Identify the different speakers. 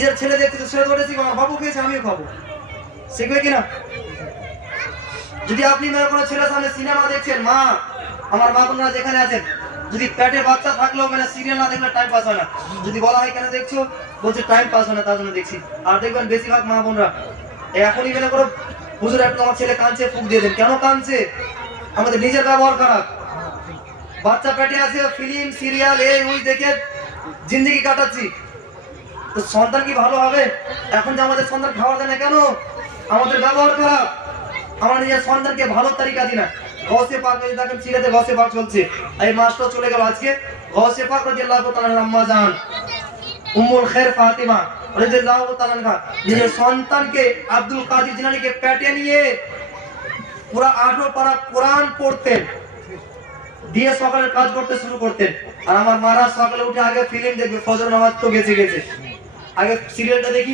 Speaker 1: নিজের ছেলে দেখতে তো ছেলে ধরেছি আমার বাবু খেয়েছে, আমিও খাব। শিখবে কিনা? যদি আপনি কোনো ছেলের সামনে সিনেমা দেখছেন, মা, আমার মা বোনরা যেখানে আছেন, যদি পেটে বাচ্চা থাকলেও মানে সিরিয়াল না দেখলে টাইম পাস হয় না। যদি বলা হয়, কেন দেখছ? বলছে টাইম পাস হয় না, তার জন্য দেখছি। আর দেখবেন, বেশিরভাগ মা বোনরা এখনই মনে করো। হুজুর একটু আমার ছেলে কাঁদছে, ফুক দিয়ে দেন। কেন কাঁদছে? আমাদের নিজের ব্যবহার খারাপ। বাচ্চা পেটে আছে, ফিল্ম, সিরিয়াল, এই, ওই, দেখে জিন্দগি কাটাচ্ছি। তো সন্তান কি ভালো হবে? এখন যে আমাদের সন্তান খাবার দেয় না কেন? আমাদের ব্যবহার খারাপ। আমার নিজের সন্তানকে ভালো তালিকা দিই না গসে পাক যদি দেখেন সিরাতে গসে পাক চলছে। এই মাসটা চলে গেল আজকে। গসে পাক রাদিয়াল্লাহু তাআলা আম্মা জান উম্মুল খের ফাতিমা নিজের সন্তানকে আব্দুল কাদের জিলানীকে পেটে নিয়ে পুরো আঠেরো পারা কোরআন পড়তেন। দিয়ে সকালে কাজ করতে শুরু করতেন। আর আমার মারা সকালে উঠে আগে ফিল্ম দেখবে, ফজর নামাজ তো গেছে গেছে। আগে সিরিয়ালটা দেখি।